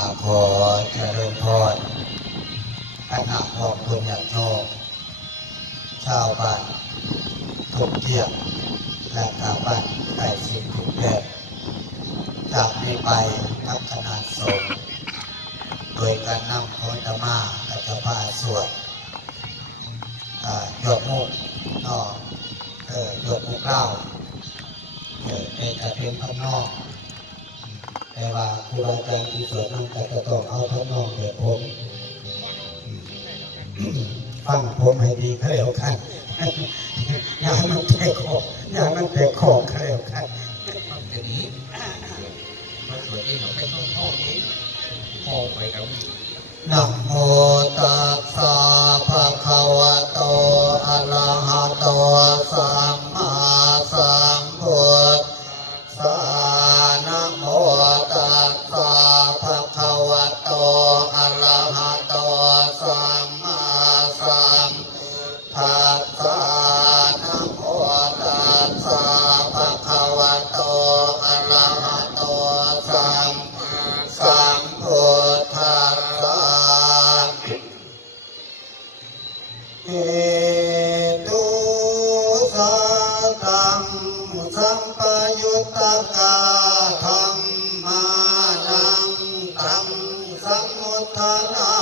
าขอเจริญพรอาณาพรคุณอย่างโยมชาวบ้านทุกเที่ยงและชาวบ้านใกล้ชิดทุกเพศจากนี้ไปทักขนาสงโดยการนำพรธรรมากัจพาสวดหยดมุกนอกหยดมุกเล่าเออเจะเป็นข้างนอก แต่ว่าคุณอาจารย์ที่สอนนั่งแต่จะต้องเอาทั้งนองเกิดผมฟังผมให้ดีเขาวรีกขั้นอย่ามันแตกคออย่ามันแตกคอเขาเรียกขั้นมันจะนี้มัสวยที่เราไม่ต้องข้อนี้ข้อไปแล้วนโมตัส กาธรรมานังตังสังมุทนา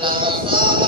la abrazaba.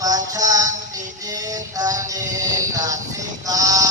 ปชังติเจตเนกสิกา